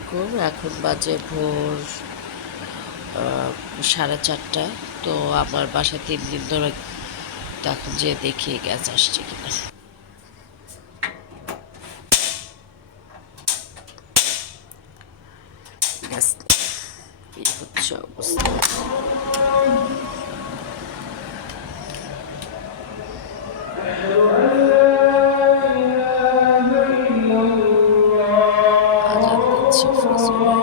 আলাইকুম। এখন বাজে ভোর 4:30। তো আমার বাসায় 3 দিন ধরে এখন যে দেখি গ্যাস আসছে কিনা। গ্যাস এই হচ্ছে অবস্থা। আজান দিচ্ছে ফজরের।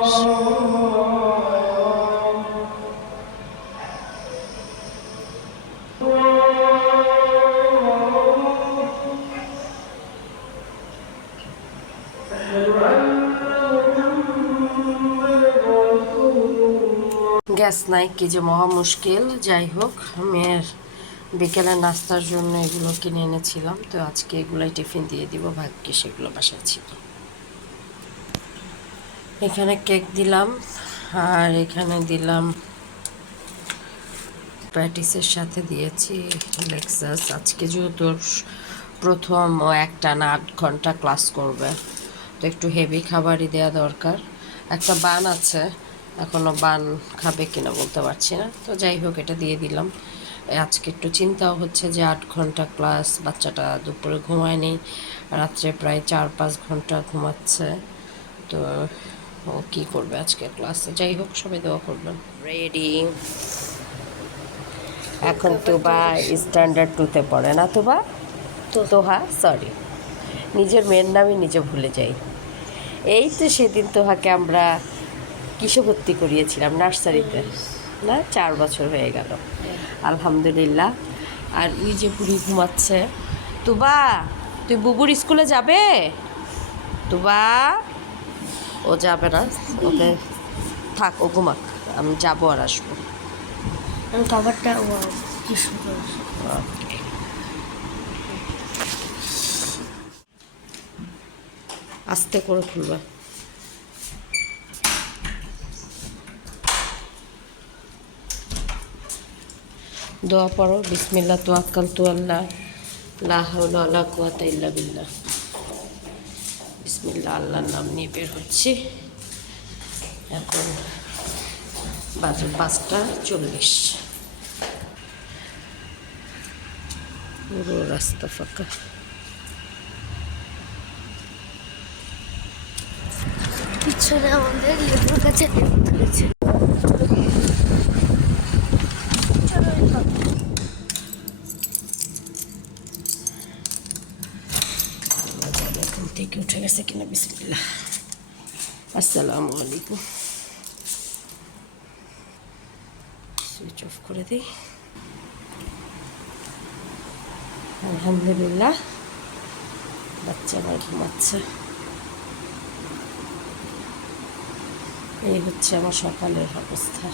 গ্যাস নাই, কি যে মহা মুশকিল। যাই হোক, মেয়ের বিকেলে নাস্তার জন্য এগুলো কিনে এনেছিলাম, তো আজকে এগুলাই টিফিন দিয়ে দিব। ভাগ্যে সেগুলো বাসায় ছিল। এখানে কেক দিলাম, আর এখানে দিলাম প্র্যাকটিসের সাথে দিয়েছি লেক্সাস। আজকে যেহেতু প্রথম ও একটানা 8 ঘন্টা ক্লাস করবে, তো একটু হেভি খাবারই দেওয়া দরকার। একটা বান আছে, এখনও বান খাবে কিনা বলতে পারছি না, তো যাই হোক এটা দিয়ে দিলাম। আজকে একটু চিন্তাও হচ্ছে যে 8 ঘন্টা ক্লাস, বাচ্চাটা দুপুরে ঘুমায়নি, রাত্রে প্রায় 4-5 ঘন্টা ঘুমাচ্ছে। তো ও কী করবে আজকে ক্লাসে। যাই হোক, সবাই দোয়া করবেন। রেডি। এখন তোবা স্ট্যান্ডার্ড 2-তে পড়ে না? তোবা তোহা, সরি, নিজের মেয়ের নামই নিজে ভুলে যাই। এই তো সেদিন তোহাকে আমরা কিসে ভর্তি করিয়েছিলাম, নার্সারিতে না? 4 বছর হয়ে গেল, আলহামদুলিল্লাহ। আর ওই যে বুড়ি ঘুমাচ্ছে। তোবা, তুই বুবুর স্কুলে যাবে? তোবা, ও যাবে না, ওকে থাক, ও ঘুমাক, আমি যাবো আর আসবো। খাবারটা কি সুন্দর। আস্তে করে খুলবা। দোয়া পড়ো, বিসমিল্লাহ তাওয়াক্কালতু আল্লাহ লা হাওলা ওয়ালা কুওয়াতা ইল্লা বিল্লাহ। বিসমিল্লাহ, আল্লাহর নাম নিয়ে বের হচ্ছি। এখন বাজে 5:40, পুরো রাস্তা ফাঁকা। পিছনে আমাদের লেবুর কাছে তুলেছে। ঘুম থেকে উঠে গেছে কিনা, বিসমিল্লাহ। আসসালামু আলাইকুম। সুইচ অফ করে দিই। আলহামদুলিল্লাহ, বাচ্চা আমার ঘুমাচ্ছে। এই হচ্ছে আমার সকালের অবস্থা।